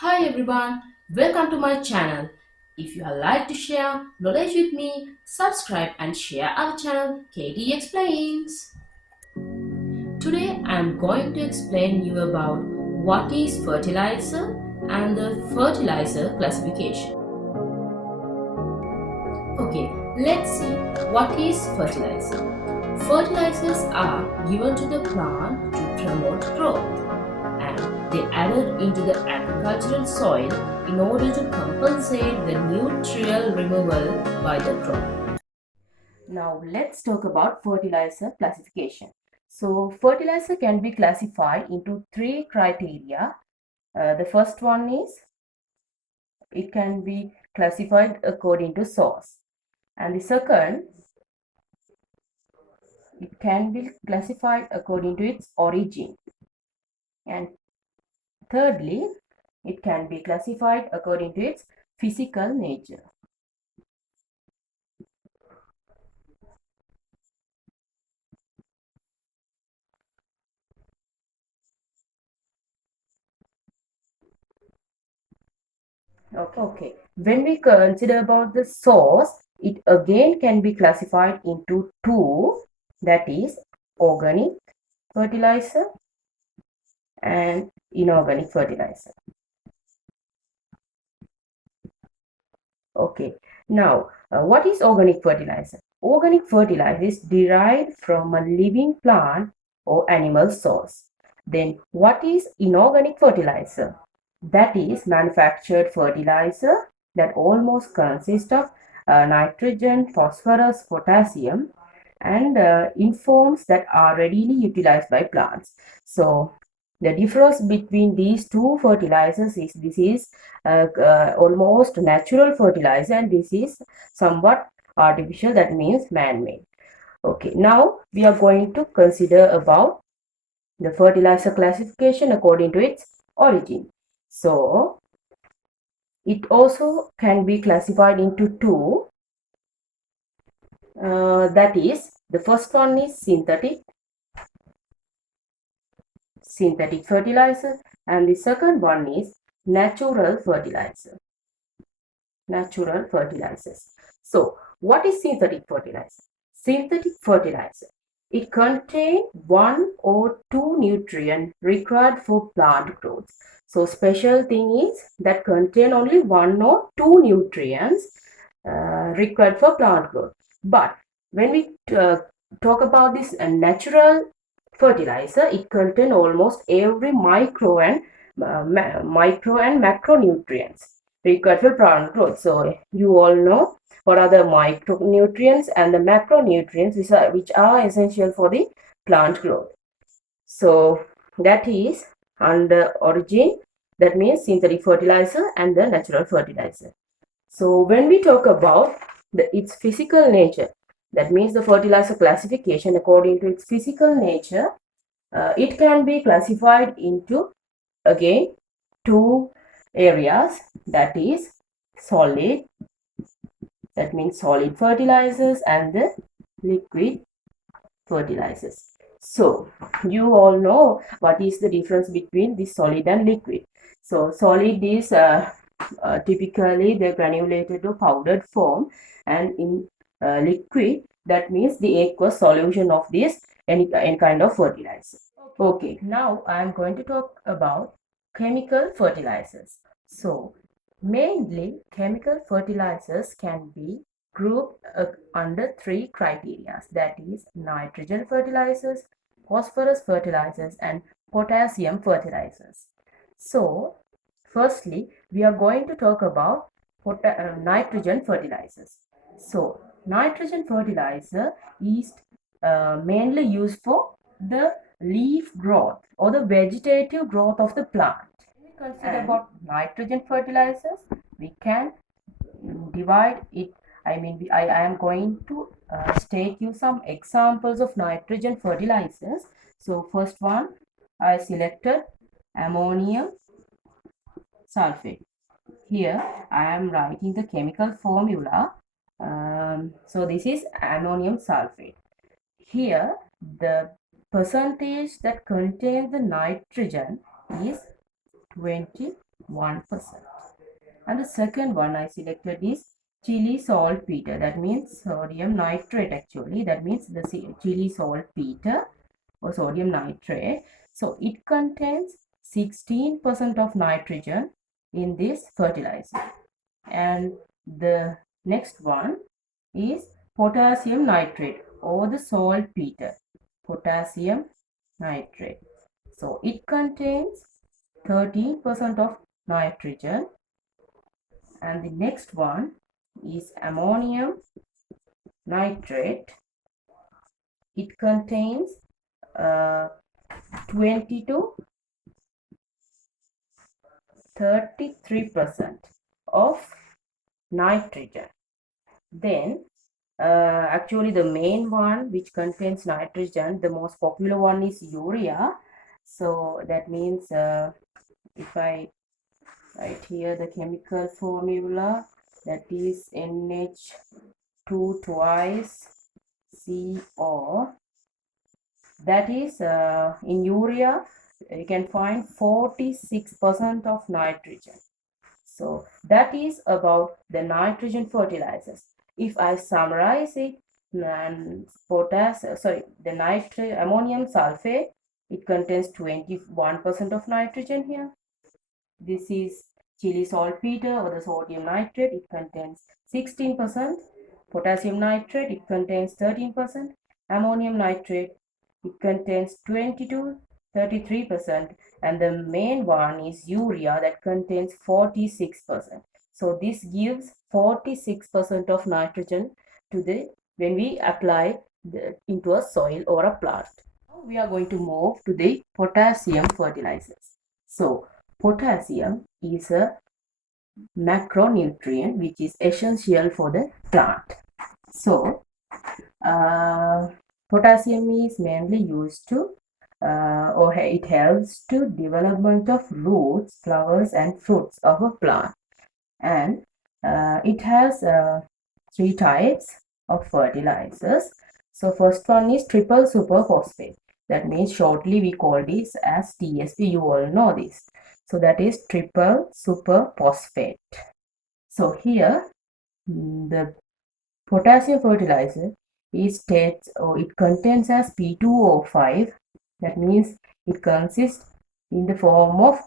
Hi everyone, welcome to my channel. If you would like to share knowledge with me, subscribe and share our channel Katie Explains. Today I am going to explain you about what is fertilizer and the fertilizer classification. Okay, let's see what is fertilizer. Fertilizers are given to the plant to promote growth, and they added into the agricultural soil in order to compensate the nutrient removal by the crop. Now let's talk about fertilizer classification. So fertilizer can be classified into three criteria. The first one is it can be classified according to source, and the second, it can be classified according to its origin, and thirdly, it can be classified according to its physical nature. Okay. When we consider about the source, it again can be classified into two, that is organic fertilizer and inorganic fertilizer. Okay. Now, what is organic fertilizer? Organic fertilizer is derived from a living plant or animal source. Then, what is inorganic fertilizer? That is manufactured fertilizer that almost consists of nitrogen, phosphorus, potassium, and in forms that are readily utilized by plants. So, the difference between these two fertilizers is this is almost natural fertilizer and this is somewhat artificial, that means man-made. Okay, now we are going to consider about the fertilizer classification according to its origin. So it also can be classified into two, that is the first one is synthetic fertilizer, and the second one is natural fertilizer. Natural fertilizers. So, what is synthetic fertilizer? Synthetic fertilizer. It contains one or two nutrients required for plant growth. So, special thing is that contain only one or two nutrients required for plant growth. But when we talk about this natural fertilizer, it contains almost every micro and macronutrients required for plant growth. So you all know what are the micronutrients and the macronutrients which are essential for the plant growth. So that is under origin, that means synthetic fertilizer and the natural fertilizer. So when we talk about its physical nature, that means the fertilizer classification according to its physical nature, it can be classified into again two areas, that is solid, that means solid fertilizers, and the liquid fertilizers. So you all know what is the difference between the solid and liquid. So solid is typically the granulated or powdered form, and in liquid, that means the aqueous solution of this any kind of fertilizer. Okay, now I am going to talk about chemical fertilizers. So mainly chemical fertilizers can be grouped under three criteria, that is nitrogen fertilizers, phosphorus fertilizers, and potassium fertilizers. So firstly, we are going to talk about nitrogen fertilizers. So nitrogen fertilizer is mainly used for the leaf growth or the vegetative growth of the plant. When we consider about nitrogen fertilizers, we can divide it. I am going to state you some examples of nitrogen fertilizers. So first one, I selected ammonium sulfate. Here I am writing the chemical formula. So this is ammonium sulfate. Here the percentage that contains the nitrogen is 20%. 1%. And the second one I selected is chili saltpeter. That means sodium nitrate actually. That means the chili saltpeter or sodium nitrate. So it contains 16% of nitrogen in this fertilizer. And the next one is potassium nitrate or the saltpeter. Potassium nitrate. So it contains 13% of nitrogen. And the next one is ammonium nitrate. It contains 20 to 33% of nitrogen. Then actually the main one which contains nitrogen, the most popular one is urea. So that means if I write here the chemical formula, that is NH2 twice CO. That is in urea you can find 46% of nitrogen. So that is about the nitrogen fertilizers. If I summarize it, then the ammonium sulfate, it contains 21% of nitrogen here. This is chili saltpeter or the sodium nitrate, it contains 16%. Potassium nitrate, it contains 13%. Ammonium nitrate, it contains 20 to 33%. And the main one is urea that contains 46%. So this gives 46% of nitrogen to the when we apply into a soil or a plant. Now we are going to move to the potassium fertilizers. So potassium is a macronutrient which is essential for the plant. So potassium is mainly used to or it helps to development of roots, flowers and fruits of a plant. And it has three types of fertilizers. So first one is triple superphosphate. That means shortly we call this as TSP. You all know this. So that is triple superphosphate. So here the potassium fertilizer is states or it contains as P2O5. That means it consists in the form of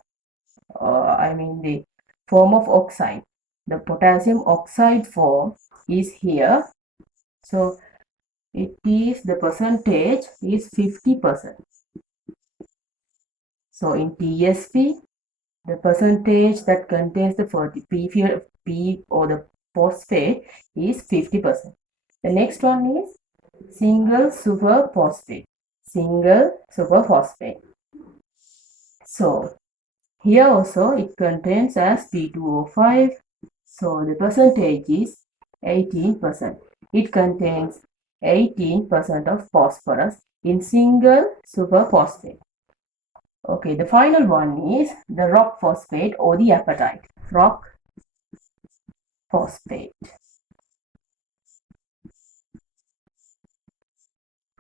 the form of oxide. The potassium oxide form is here. So it is the percentage is 50%. So in TSP, the percentage that contains the P or the phosphate is 50%. The next one is single superphosphate. Single superphosphate. So here also it contains as P2O5. So the percentage is 18%. It contains 18% of phosphorus in single superphosphate. Okay, the final one is the rock phosphate or the apatite. Rock phosphate.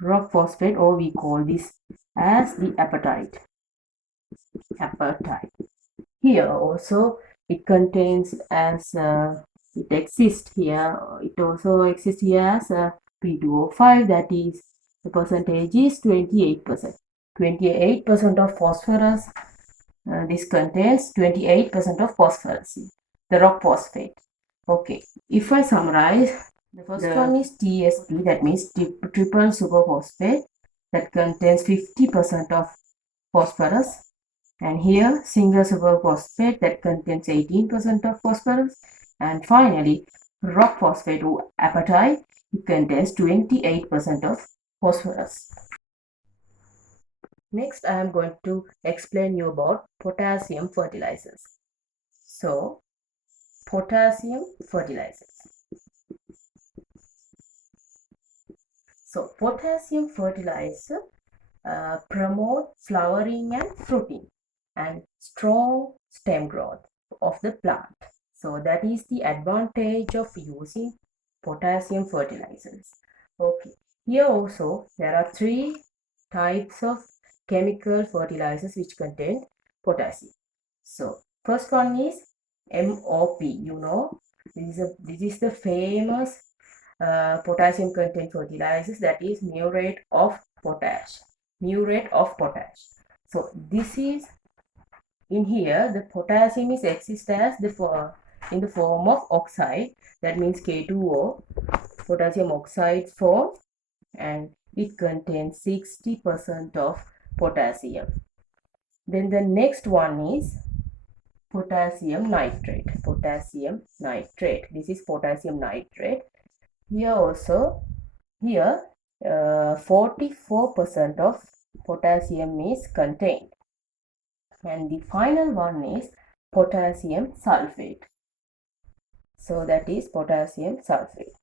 Rock phosphate, or we call this as the apatite. Apatite. Here also it contains as it exists here. It also exists here as P2O5. That is the percentage is 28%. 28% of phosphorus. This contains 28% of phosphorus. The rock phosphate. Okay, if I summarize, the first one is TSP, that means triple superphosphate, that contains 50% of phosphorus. And here single superphosphate that contains 18% of phosphorus. And finally rock phosphate or apatite, it contains 28% of phosphorus. Next I am going to explain you about potassium fertilizers. So potassium fertilizers. So potassium fertilizer promote flowering and fruiting and strong stem growth of the plant. So that is the advantage of using potassium fertilizers. Okay, here also there are three types of chemical fertilizers which contain potassium. So First one is MOP. You know, this is the famous potassium content fertilizers, that is muriate of potash. Muriate of potash. So this is, in here the potassium is exist as in the form of oxide, that means K2O, potassium oxide form, and it contains 60% of potassium. Then the next one is potassium nitrate. Potassium nitrate. This is potassium nitrate. Here also, here 44% of potassium is contained. And the final one is potassium sulfate. So that is potassium sulfate.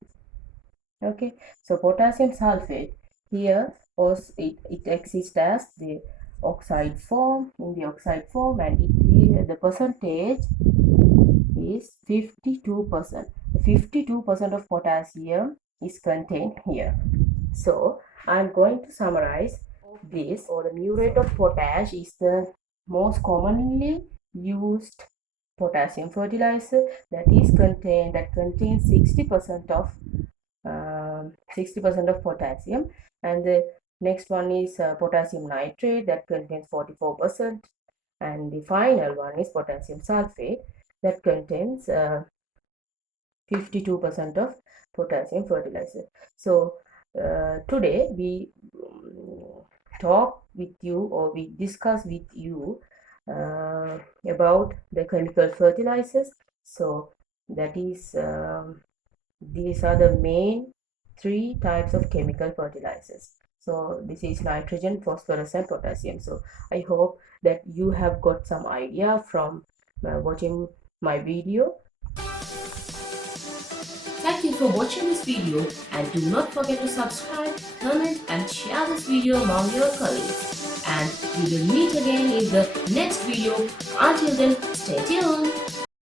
Okay, so potassium sulfate here also it exists as the oxide form, in the oxide form, and the percentage is 52%. 52% of potassium is contained here. So I'm going to summarize this. Or the muriate of potash is the most commonly used potassium fertilizer that contains 60% of 60% of potassium, and the next one is potassium nitrate that contains 44%, and the final one is potassium sulfate that contains 52% of potassium fertilizer. So today we talk with you, or we discuss with you about the chemical fertilizers. So that is these are the main three types of chemical fertilizers. So this is nitrogen, phosphorus and potassium. So I hope that you have got some idea from watching my video. Thank you for watching this video, and do not forget to subscribe, comment and share this video among your colleagues. And we will meet again in the next video. Until then, stay tuned.